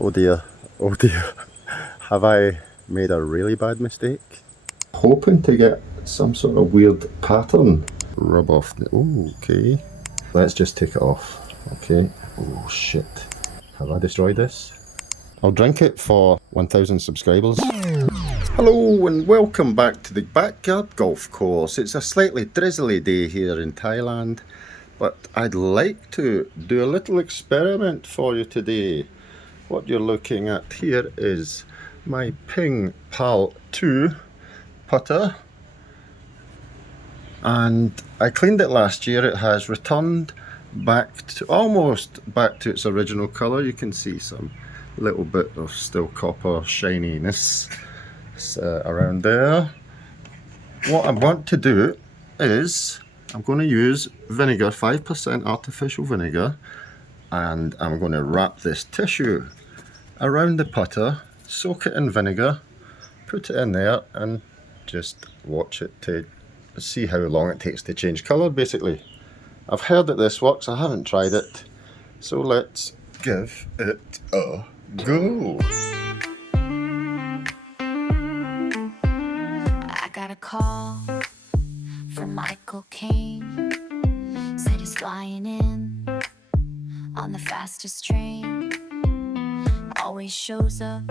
Oh dear, oh dear. Have I made a really bad mistake? Hoping to get some sort of weird pattern. Rub off the, oh, okay. Let's just take it off, okay. Oh shit. Have I destroyed this? I'll drink it for 1,000 subscribers. Hello and welcome back to the backyard golf course. It's a slightly drizzly day here in Thailand, but I'd like to do a little experiment for you today. What you're looking at here is my Ping Pal 2 putter, and I cleaned it last year. It has returned back to almost back to its original colour. You can see some little bit of still copper shininess around there. What I want to do is I'm going to use vinegar, 5% artificial vinegar, and I'm going to wrap this tissue around the putter, soak it in vinegar, put it in there and just watch it to see how long it takes to change colour basically. I've heard that this works, I haven't tried it, so let's give it a go. I got a call from Michael Caine, said he's flying in on the fastest train, always shows up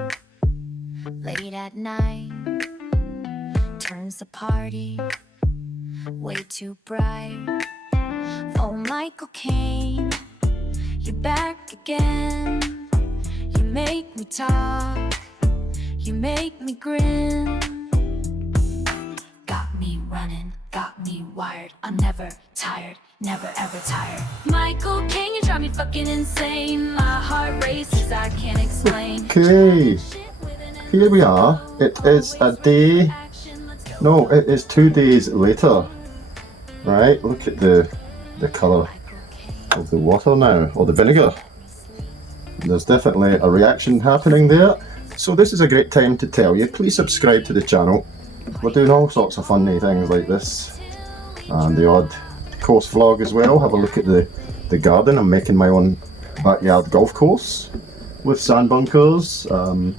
late at night, turns the party way too bright. Oh, Michael Caine, you're back again. You make me talk, you make me grin. Got me running, got me wired. I'm never tired, never ever tired. Michael Caine, you drive me fucking insane. My heart races, I can't explain. Okay, here we are. It is a day, no, it is 2 days later. Right, look at the colour of the water now, or the vinegar. There's definitely a reaction happening there. So this is a great time to tell you, please subscribe to the channel. We're doing all sorts of funny things like this, and the odd course vlog as well. Have a look at the garden. I'm making my own backyard golf course with sand bunkers, a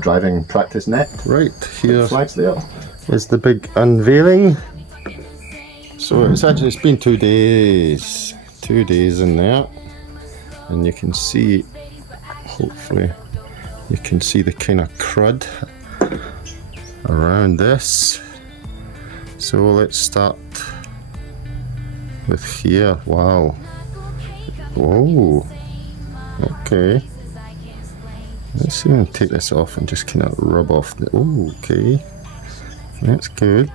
driving practice net. Right, here flags there is the big unveiling. So it's been 2 days, 2 days in there, and you can see, hopefully you can see the kind of crud around this. So let's start with here. Wow. Whoa. Okay. Let's see if I can take this off and just kind of rub off the. Oh, okay. That's good.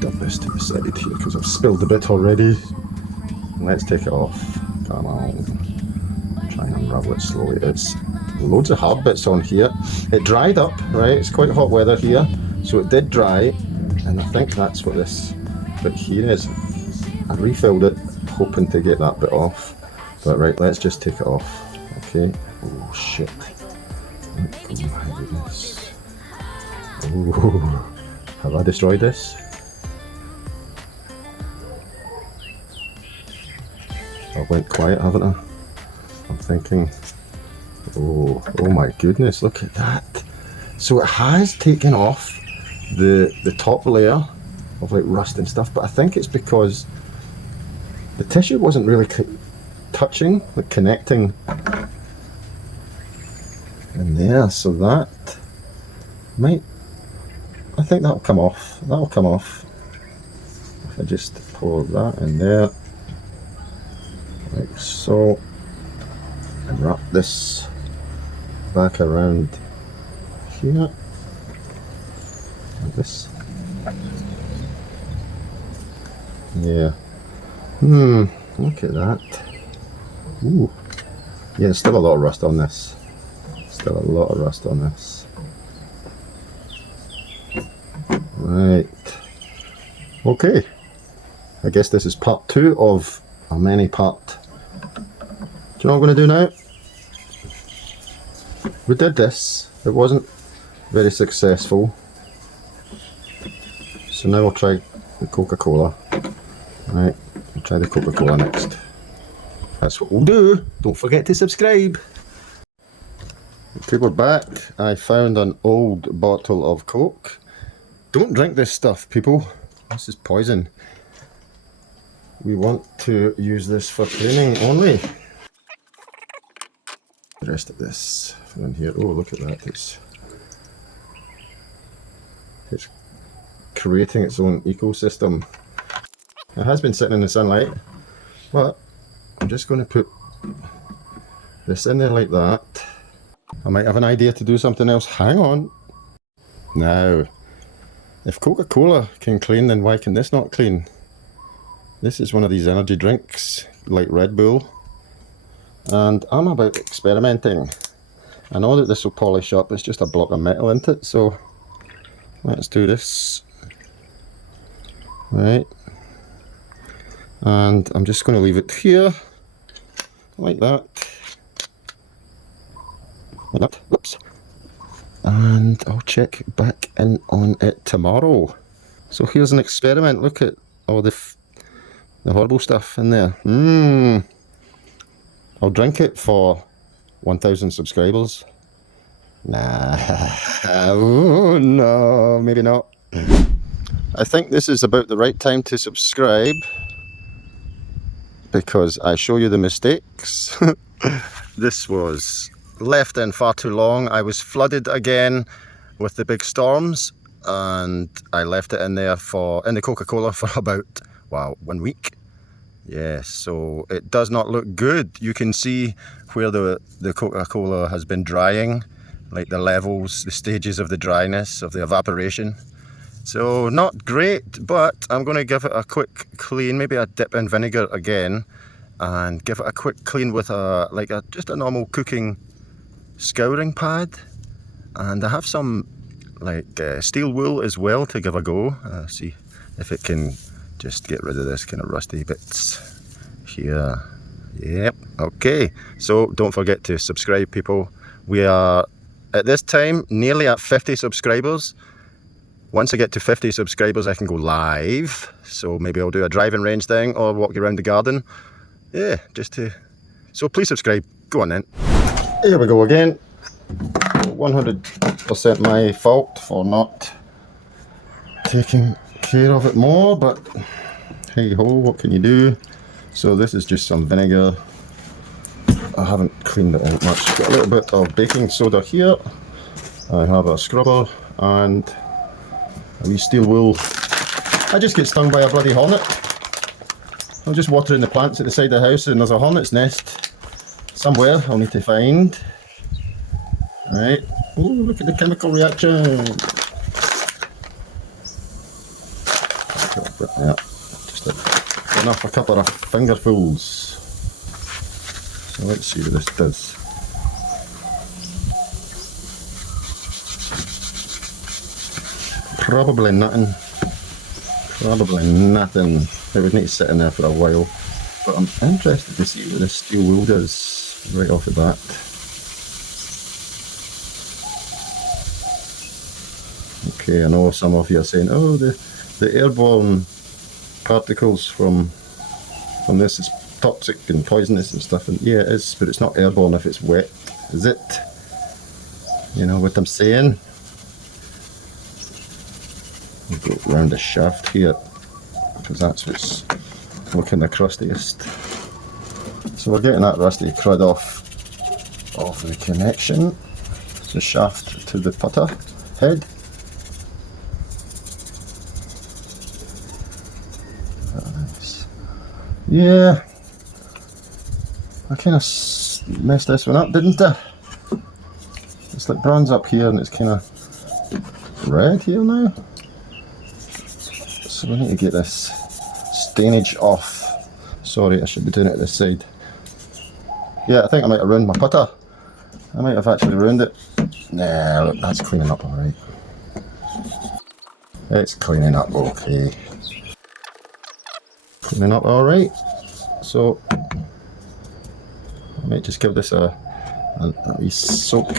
Done this to the side here because I've spilled a bit already. Let's take it off. Come on. Try and unravel it slowly. It's loads of hard bits on here. It dried up, right? It's quite hot weather here, so it did dry, and I think that's what this bit here is. I refilled it hoping to get that bit off, but right, let's just take it off. Okay. Oh shit. Oh my goodness. Oh, have I destroyed this? I went quiet, haven't I? I'm thinking, oh my goodness, look at that. So it has taken off the top layer of like rust and stuff, but I think it's because the tissue wasn't really touching, like connecting in there, so that might, I think that'll come off. That'll come off if I just pour that in there. Like so, and wrap this back around here, like this. Yeah. Look at that. Ooh. Yeah, there's still a lot of rust on this. Still a lot of rust on this. Right. Okay. I guess this is part 2 of a many part. Do you know what I'm going to do now? We did this, it wasn't very successful, so now we'll try the Coca-Cola. Right, we'll try the Coca-Cola next. That's what we'll do. Don't forget to subscribe. Okay, we're back. I found an old bottle of Coke. Don't drink this stuff, people. This is poison. We want to use this for training only. The rest of this in here. Oh, look at that. It's creating its own ecosystem. It has been sitting in the sunlight, but I'm just going to put this in there like that. I might have an idea to do something else. Hang on. Now, if Coca-Cola can clean, then why can this not clean? This is one of these energy drinks, like Red Bull. And I'm about experimenting. I know that this will polish up, it's just a block of metal, isn't it? So, let's do this. Right. And I'm just going to leave it here, like that. Like that. Whoops. And I'll check back in on it tomorrow. So here's an experiment. Look at all the horrible stuff in there. I'll drink it for 1,000 subscribers. Nah, oh, no, maybe not. I think this is about the right time to subscribe, because I show you the mistakes. This was left in far too long. I was flooded again with the big storms, and I left it in there in the Coca-Cola for about, wow, 1 week. Yes, so it does not look good. You can see where the Coca-Cola has been drying, like the levels, the stages of the dryness, of the evaporation. So not great, but I'm going to give it a quick clean, maybe a dip in vinegar again, and give it a quick clean with just a normal cooking scouring pad. And I have some steel wool as well to give a go. See if it can just get rid of this kind of rusty bits here. Yep, okay. So don't forget to subscribe, people. We are at this time nearly at 50 subscribers. Once I get to 50 subscribers, I can go live. So maybe I'll do a driving range thing or walk you around the garden. Yeah, so please subscribe. Go on then. Here we go again. 100% my fault for not taking care of it more, but hey ho, what can you do? So this is just some vinegar. I haven't cleaned it out much. Got a little bit of baking soda here. I have a scrubber and a wee steel wool. I just get stung by a bloody hornet. I'm just watering the plants at the side of the house, and there's a hornet's nest somewhere I'll need to find. Right. Oh, look at the chemical reaction. Yeah, just enough, a couple of fingerfuls. So let's see what this does. Probably nothing. Probably nothing. It would need to sit in there for a while. But I'm interested to see what this steel wool does right off the bat. Okay, I know some of you are saying, oh, the airborne particles from this is toxic and poisonous and stuff, and yeah, it is, but it's not airborne if it's wet, is it? You know what I'm saying? We'll go around the shaft here, because that's what's looking the crustiest. So we're getting that rusty crud off the connection, the shaft to the putter head. Yeah, I kind of messed this one up, didn't I? It's like bronze up here and it's kind of red here now. So we need to get this stainage off. Sorry, I should be doing it this side. Yeah, I think I might have ruined my putter. I might have actually ruined it. Nah, look, that's cleaning up alright. It's cleaning up okay. Cleaning up alright. So I might just give this a wee soak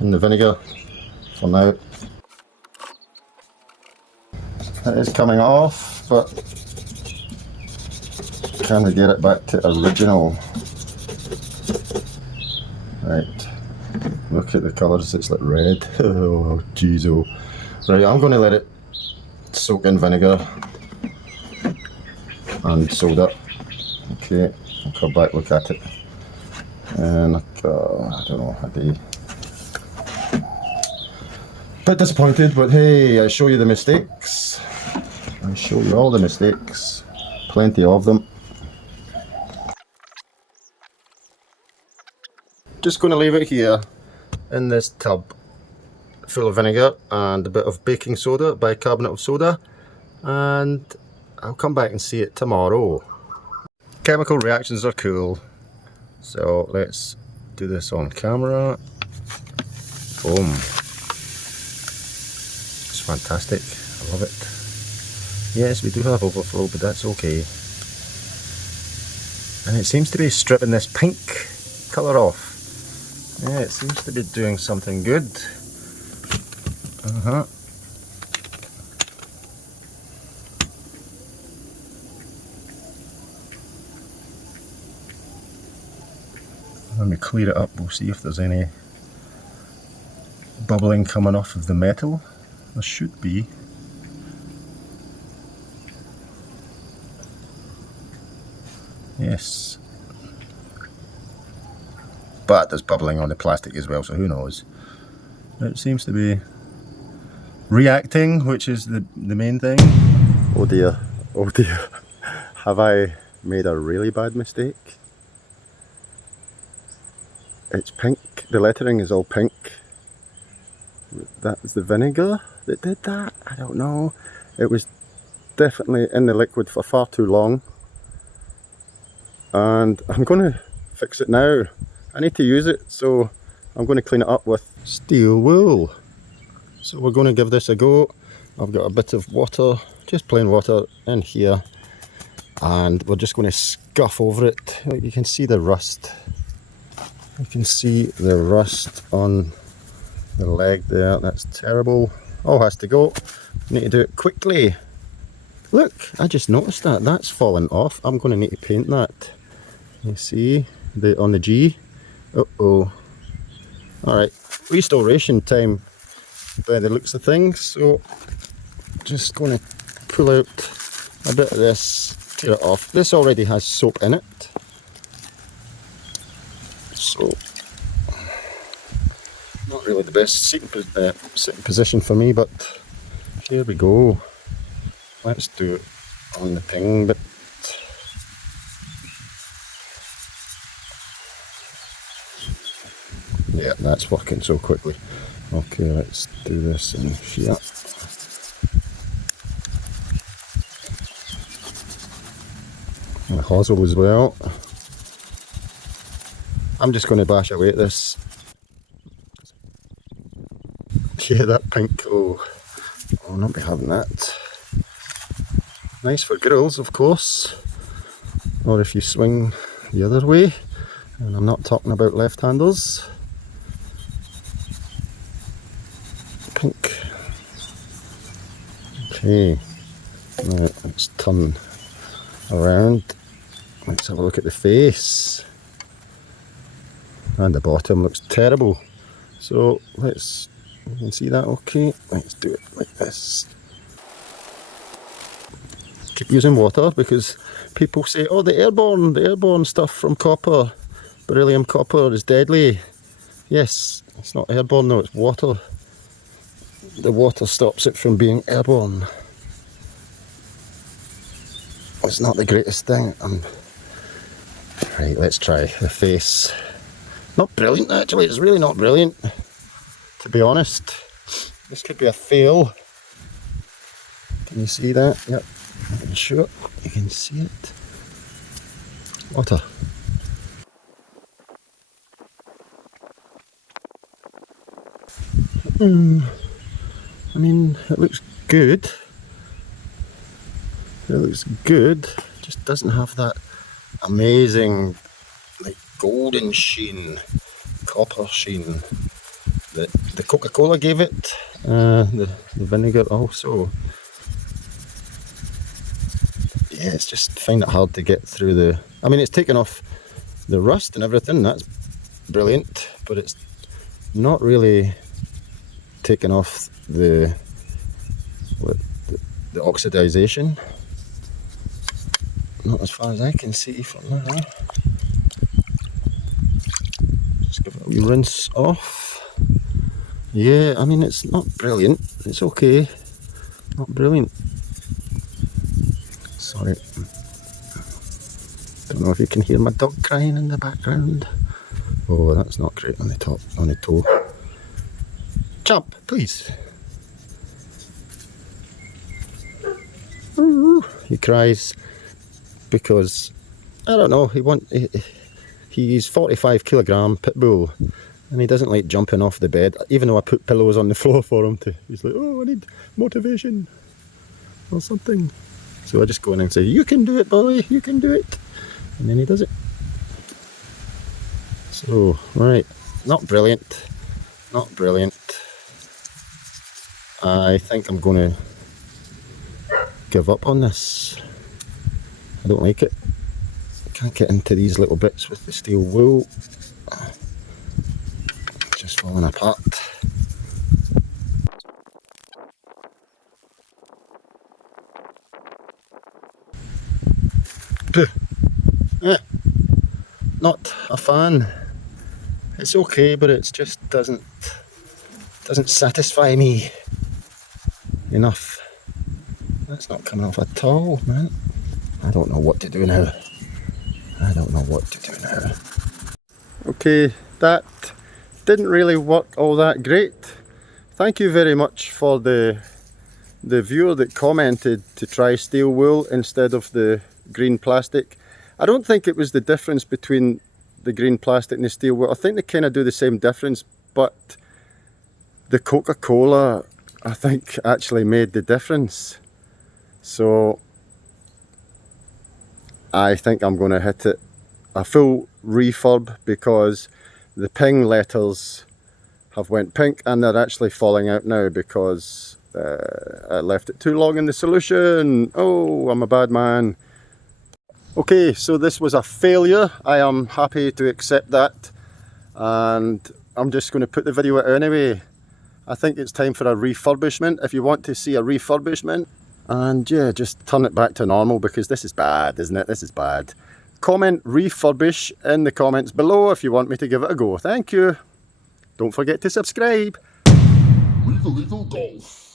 in the vinegar for now. It is coming off, but can we get it back to original? Right. Look at the colours, it's like red. Oh, jeez, oh. Right, I'm going to let it soak in vinegar and soda. Okay, I'll come back, look at it. And I don't know, a day. Bit disappointed, but hey, I show you the mistakes. I show you all the mistakes. Plenty of them. Just going to leave it here in this tub full of vinegar and a bit of baking soda, bicarbonate of soda, and I'll come back and see it tomorrow. Chemical reactions are cool, so let's do this on camera. Boom. It's fantastic, I love it. Yes, we do have overflow, but that's okay. And it seems to be stripping this pink colour off. Yeah, it seems to be doing something good. Let me clear it up, we'll see if there's any bubbling coming off of the metal. There should be. Yes. But there's bubbling on the plastic as well, so who knows. It seems to be reacting, which is the main thing. Oh dear, oh dear. Have I made a really bad mistake? It's pink, the lettering is all pink. That was the vinegar that did that? I don't know. It was definitely in the liquid for far too long. And I'm going to fix it now. I need to use it, so I'm going to clean it up with steel wool. So we're going to give this a go. I've got a bit of water, just plain water in here, and we're just going to scuff over it. You can see the rust. You can see the rust on the leg there. That's terrible. All has to go. Need to do it quickly. Look, I just noticed that. That's fallen off. I'm going to need to paint that. You see, on the G. Uh-oh. Alright, restoration time by the looks of things, so just going to pull out a bit of this, tear it off. This already has soap in it, so not really the best sitting position for me, but here we go. Let's do it on the ping bit. Yeah, that's working so quickly. Okay, let's do this in here. And a hosel as well. I'm just going to bash away at this. Yeah, that pink, oh, I'll not be having that. Nice for grills, of course. Or if you swing the other way. And I'm not talking about left-handers. Pink. Okay, right, let's turn around. Let's have a look at the face. And the bottom looks terrible. So let's, you can see that okay? Let's do it like this. Keep using water because people say, oh, the airborne stuff from copper, beryllium copper is deadly. Yes, it's not airborne though, it's water. The water stops it from being airborne. It's not the greatest thing. Right, let's try the face. Not brilliant actually, it's really not brilliant. To be honest, this could be a fail. Can you see that? Yep, I'm sure you can see it. Water. I mean, it looks good. It looks good. Just doesn't have that amazing, like golden sheen, copper sheen that the Coca-Cola gave it. The vinegar also. Yeah, it's just find it hard to get through the. I mean, it's taken off the rust and everything. That's brilliant, but it's not really taking off the oxidization. Not as far as I can see from there. Just give it a wee rinse off. Yeah, I mean, it's not brilliant. It's okay. Not brilliant. Sorry. Don't know if you can hear my dog crying in the background. Oh, that's not great on the top, on the toe. Champ, please. Ooh, he cries because, I don't know, he's 45 kilogram pit bull and he doesn't like jumping off the bed, even though I put pillows on the floor for him to, he's like, oh, I need motivation or something. So I just go in and say, you can do it, boy, you can do it. And then he does it. So, right, not brilliant, not brilliant. I think I'm going to give up on this. I don't like it. Can't get into these little bits with the steel wool. It's just falling apart. Not a fan. It's okay, but it just doesn't satisfy me enough. That's not coming off at all, man. I don't know what to do now. I don't know what to do now. Okay, that didn't really work all that great. Thank you very much for the viewer that commented to try steel wool instead of the green plastic. I don't think it was the difference between the green plastic and the steel wool. I think they kind of do the same difference, but the Coca-Cola, I think, actually made the difference. So I think I'm going to hit it a full refurb because the ping letters have went pink and they're actually falling out now because I left it too long in the solution. Oh, I'm a bad man. Okay, so this was a failure. I am happy to accept that, and I'm just going to put the video out anyway. I think it's time for a refurbishment. If you want to see a refurbishment, and yeah, just turn it back to normal because this is bad, isn't it? This is bad. Comment refurbish in the comments below if you want me to give it a go. Thank you. Don't forget to subscribe. Legal Golf.